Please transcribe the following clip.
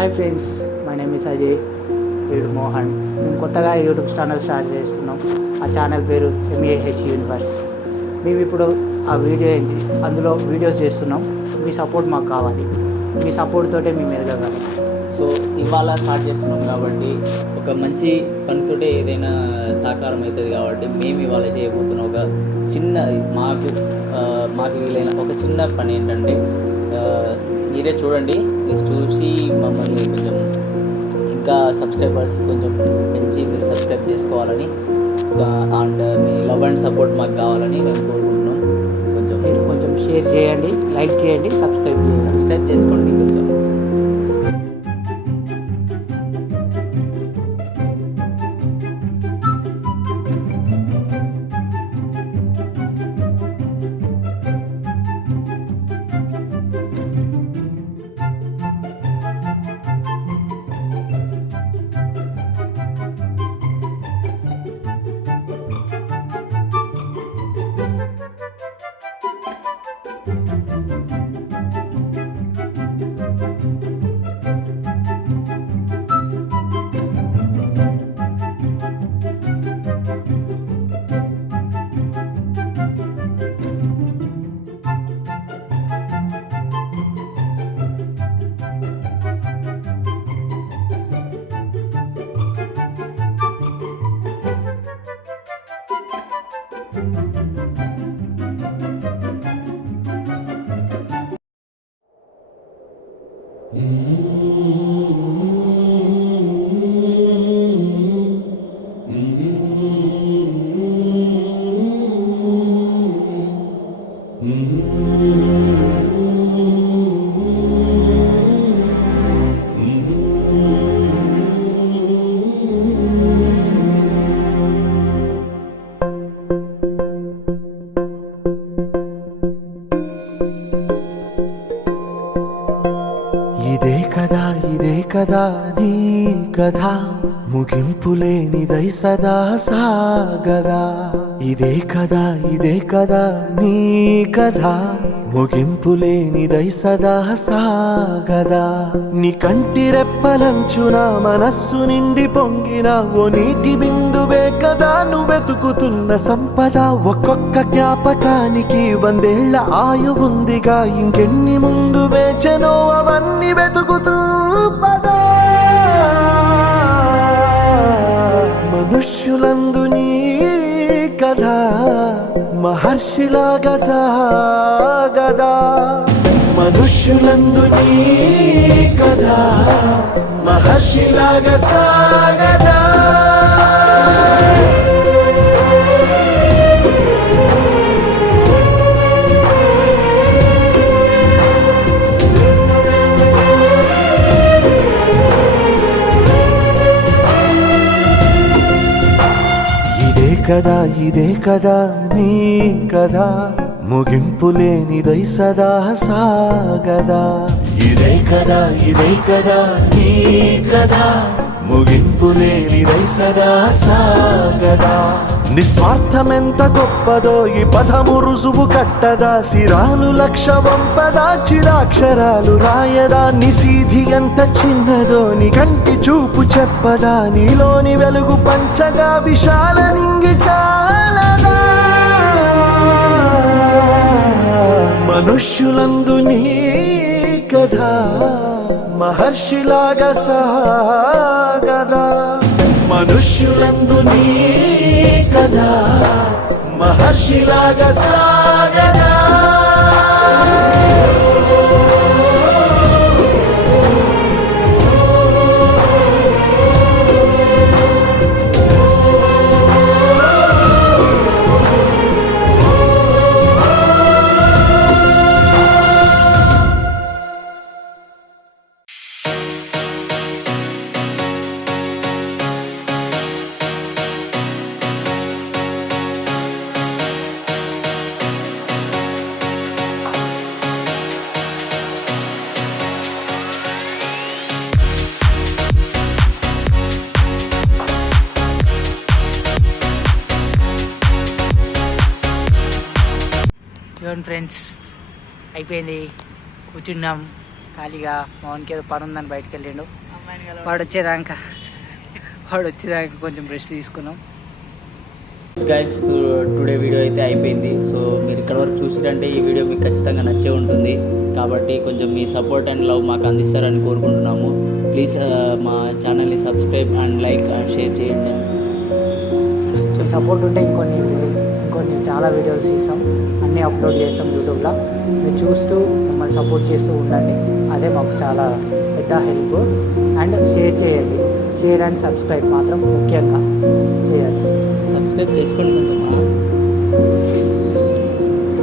Hi friends, my name is Ajay వీడు మోహన్. మేము కొత్తగా యూట్యూబ్ ఛానల్ స్టార్ట్ చేస్తున్నాం. ఆ ఛానల్ పేరు MAH యూనివర్స్. మేము ఇప్పుడు ఆ వీడియో ఏంటి అందులో వీడియోస్ చేస్తున్నాం. మీ సపోర్ట్ మాకు కావాలి. మీ సపోర్ట్ తోటే మేము ఎదగలం. సో ఇవాళ స్టార్ట్ చేస్తున్నాం కాబట్టి ఒక మంచి పనితోటే ఏదైనా సాకారం అవుతుంది కాబట్టి మేము ఇవాళ చేయబోతున్నాం ఒక చిన్న మాకు వీలైన ఒక చిన్న పని ఏంటంటే మీరే చూడండి. మీరు చూసి మమ్మల్ని కొంచెం ఇంకా సబ్స్క్రైబర్స్ కొంచెం పెంచి మీరు సబ్స్క్రైబ్ చేసుకోవాలని and me love and support మాకు కావాలని మేము కోరుకుంటున్నాం. మీరు కొంచెం షేర్ చేయండి, లైక్ చేయండి, సబ్స్క్రైబ్ చేసుకోండి కొంచెం. ఇదే కదా నీ కథ, ముగింపులేనిదై సదా సాగదా. ఇదే కదా నీ కథ, ముగింపులేనిదై సదా సాగదా. నీ కంటి రెప్పలంచున మనస్సు నిండి పొంగిన ఓ నీటి బిందువే కదా నువ్వెతుకుతున్న సంపద. ఒక్కొక్క జ్ఞాపకానికి 100 ఏళ్ల ఆయువుందిగా, ఇంకెన్ని ముందు వేచనో అవన్నీ వెతుకుతూ పదా. మనుష్యులందు నీ కథ మహర్షిలాగా సాగదా. మనుష్యులందు నీ కథ మహర్షిలాగా సాగదా. ఇదే కదా నీ కథ, ముగింపులేనిదై సదా సాగదా. ఇదే కదా నీ కథ, ముగింపులేనిదై సదా సాగదా. నిస్వార్థమెంత గొప్పదో ఈ పదము రుజువు కట్టదా. సిరాలు లక్ష వంపదా, చిరాక్షరాలు రాయదా. నిసీధి ఎంత చిన్నదో నీ కంటి చూపు చెప్పదా. నీలోని వెలుగు పంచగా విశాల నింగి చాలదా. మనుష్యులందు నీ కథ మహర్షిలాగా సాగదా. మనుష్యులందు నీ కథ మహర్షిలాగా సాగదా. ఫ్రెండ్స్ అయిపోయింది, కూర్చున్నాం. ఖాళీగా మౌన్కి ఏదో పని ఉందని బయటకు వెళ్ళిండు. వాడు వచ్చేదాకా కొంచెం రెస్ట్ తీసుకున్నాం. గైస్ టుడే వీడియో అయితే అయిపోయింది. సో మీరు ఇక్కడ వరకు చూసిరంటే ఈ వీడియో మీకు ఖచ్చితంగా నచ్చే ఉంటుంది. కాబట్టి కొంచెం మీ సపోర్ట్ అండ్ లవ్ మాకు అందిస్తారని కోరుకుంటున్నాము. ప్లీజ్ మా ఛానల్ని subscribe and like and share చేయండి. సపోర్ట్ ఉంటే ఇంకొన్ని చాలా వీడియోస్ తీస్తాం, అన్నీ అప్లోడ్ చేస్తాం యూట్యూబ్లో. మీరు చూస్తూ మమ్మల్ని సపోర్ట్ చేస్తూ ఉండండి, అదే మాకు చాలా పెద్ద హెల్ప్. అండ్ షేర్ చేయండి, షేర్ అండ్ సబ్స్క్రైబ్ మాత్రం ముఖ్యంగా చేయండి. సబ్స్క్రైబ్ చేసుకోండి కొంచెం.